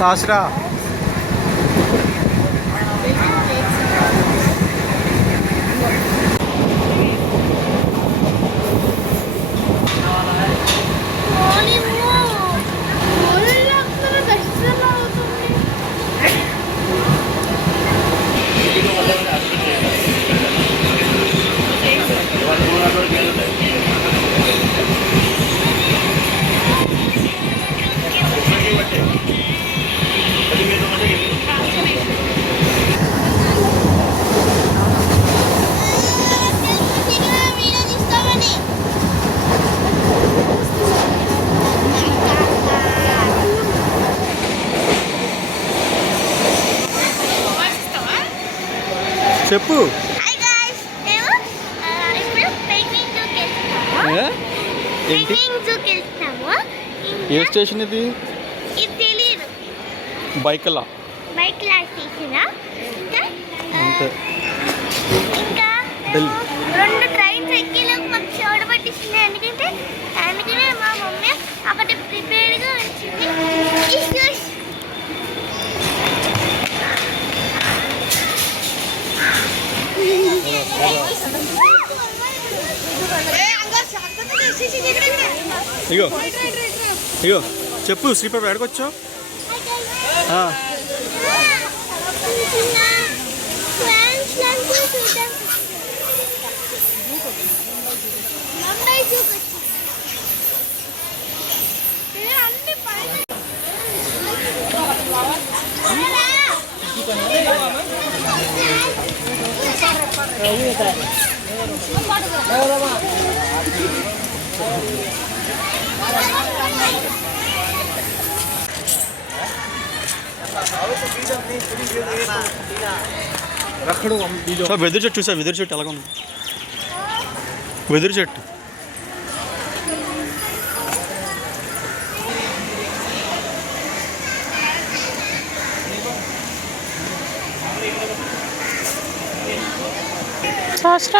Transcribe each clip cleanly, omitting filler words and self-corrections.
సాస్రా చెప్పు. ఏ స్టేషన్ ఇది? బైక్లా అంతే. ఇంకా 2 ట్రైన్స్ ఎక్కేలోపు మాకు చెవుడు పట్టించింది. అందుకనే మా మమ్మీ ఒకటి ప్రిపేర్గా ఉంచింది. ఇగో ఇగో చెప్పు శ్రీపాప ఎక్కడికొచ్చావు? వెదురు చెట్టు చూసా? వెదురు చెట్టు ఎలాగ ఉంది? వెదురు చెట్టు శాస్త్ర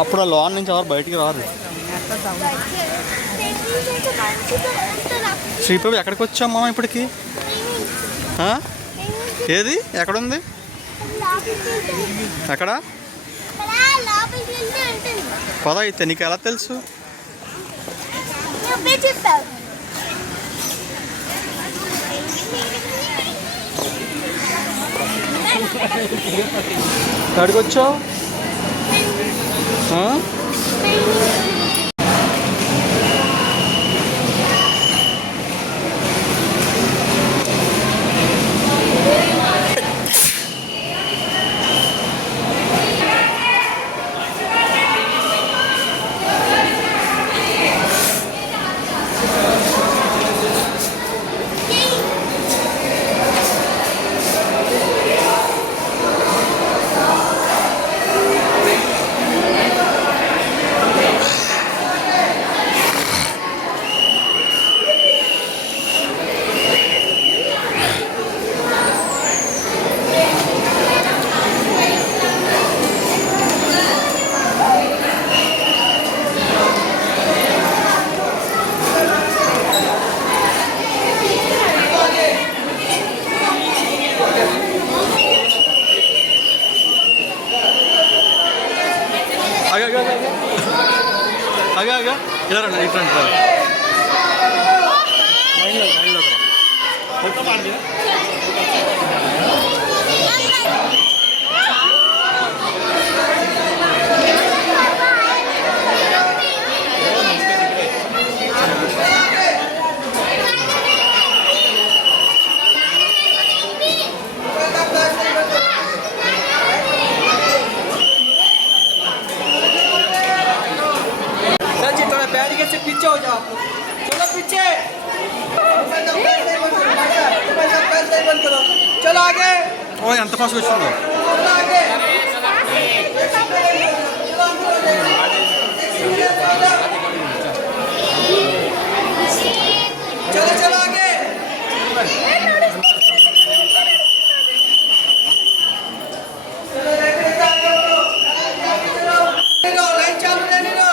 అప్పుడు ఆ లోన్ నుంచి ఎవరు బయటికి రారు. శ్రీపాప ఎక్కడికి వచ్చామ్మా ఇప్పటికి? ఏది ఎక్కడుంది? ఎక్కడ? పద అయితే. నీకు ఎలా తెలుసు? ఎక్కడికి వచ్చావు? ఆగా ఇలా రండి, ఇట్లా पीछे हो जाओ। ఓ ఎంత ఫాస్ట్ వచ్చిందో. चलो चलो आगे लाइन चालू रहने दो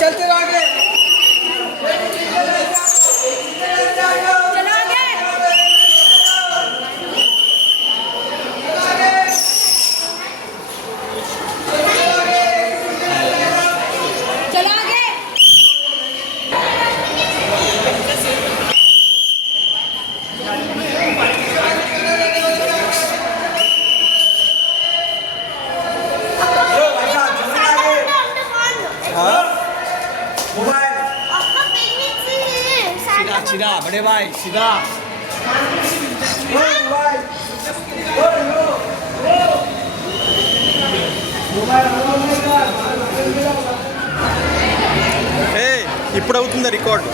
चलते रहो आगे सीधा बड़े भाई सीधा ఇప్పుడు అవుతుందా రికార్డు?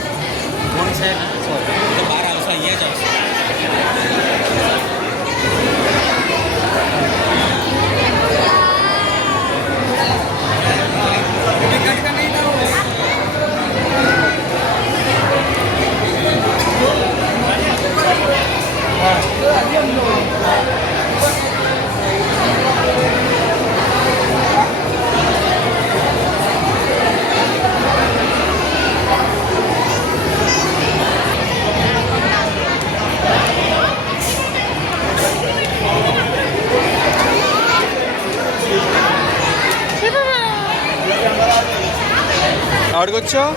ఆడికొచ్చావు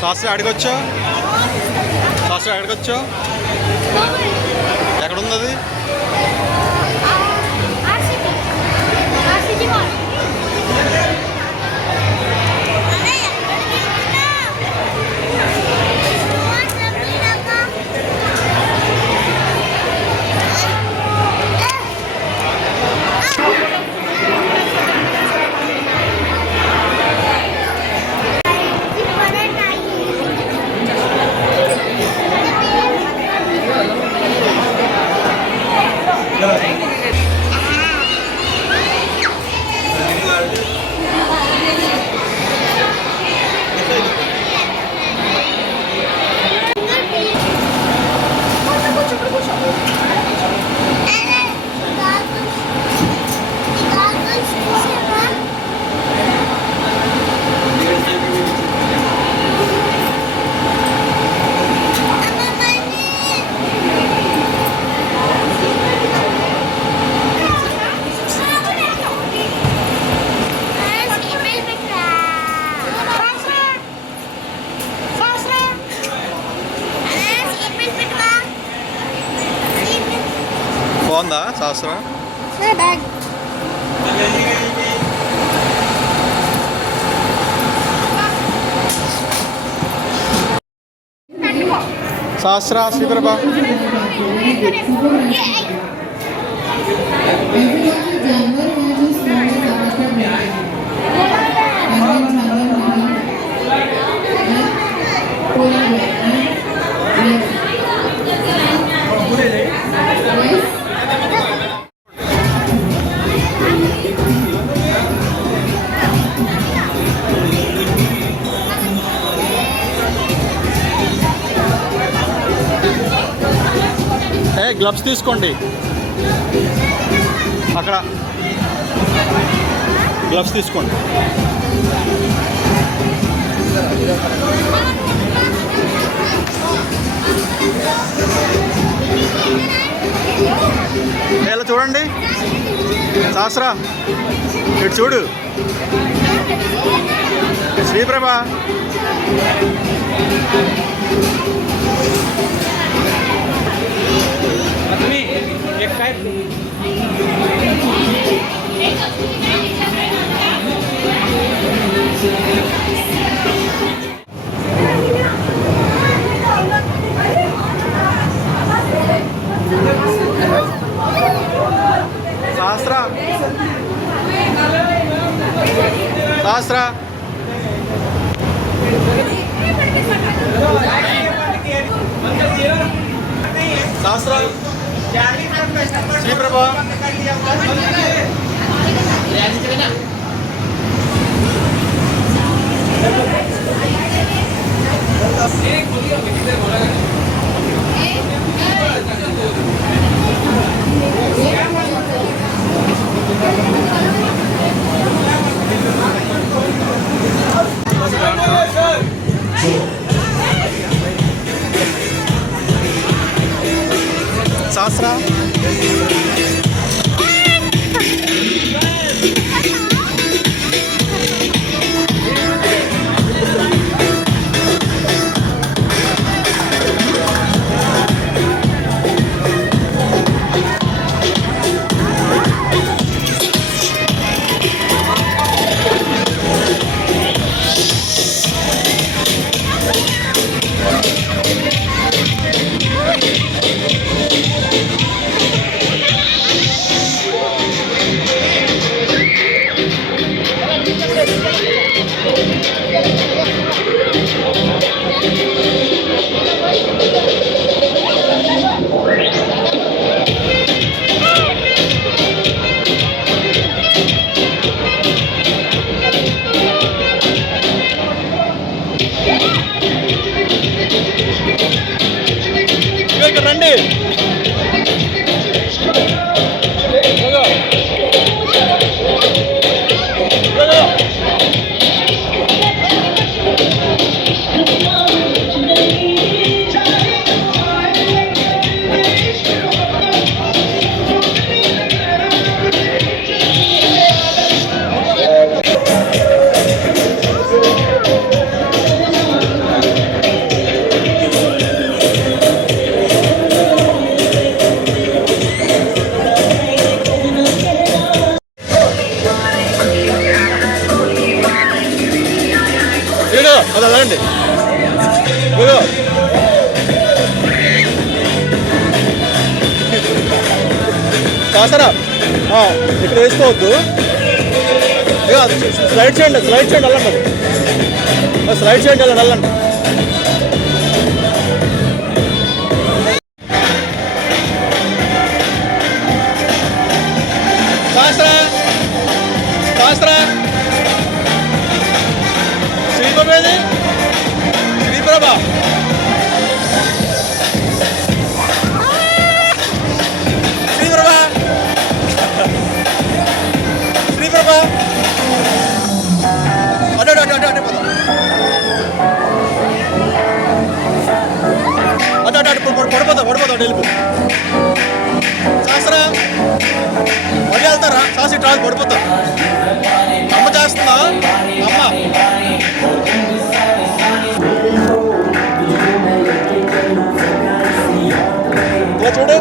శాస్త్రి ఆడికొచ్చావు శాస్త్రి ఆడికొచ్చావు ఎక్కడుంది అది? బాగుందా శాస్త్రం? శాస్త్ర శ్రీప్రభ గ్లవ్స్ తీసుకోండి, అక్కడ గ్లవ్స్ తీసుకోండి. ఇలా చూడండి శాస్త్ర, ఇటు చూడు శ్రీప్రభ. एक సహస్ర సహస్ర సహస్ర శ్రీప్రభ సహస్ర ఇక్కడ రండి. అది అలాండి కాసరా ఇక్కడ వేసుకోవద్దు. స్లైడ్ చేయండి వెళ్ళండి. స్లైడ్ చేయండి వెళ్ళండి. కాసరా శ్రీప్రభేది శ్రీప్రభ శ్రీప్రభ శ్రీప్రభ అడ్డే పడిపోతా వెళ్ళిపో. శాస్త్ర మళ్ళీ వెళ్తారా? శాస్త్రి ట్రావెల్ పడిపోతా. అమ్మ చేస్తుందా? అమ్మ చూడు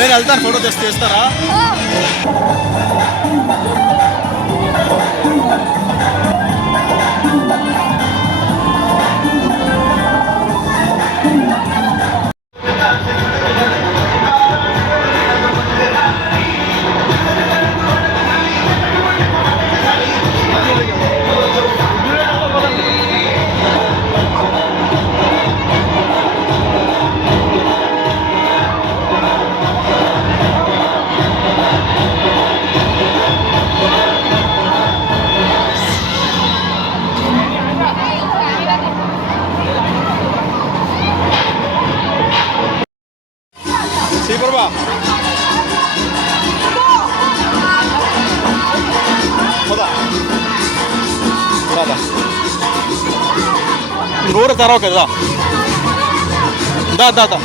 నేను వెళ్తాను. ఫోటో తీస్తారా? శ్రీప్రభ ఇంకోరు తర్వాత కదా దా దా దా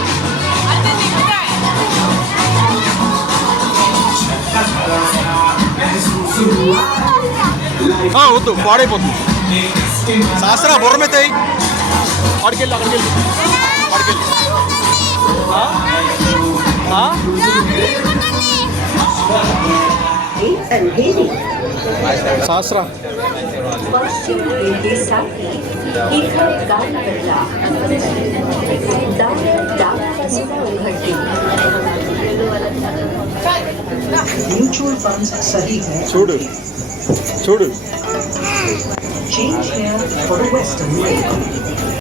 వద్దు పాడైపోతుంది శాస్త్ర బుర్రమెత్తాయి అక్కడికెళ్ళి అక్కడికెళ్ళి అక్కడికెళ్ళి శాస్త్ర म्यूचुअल फंड्स सही है చూడు చూడు चेंज है फॉर वेस्टर्न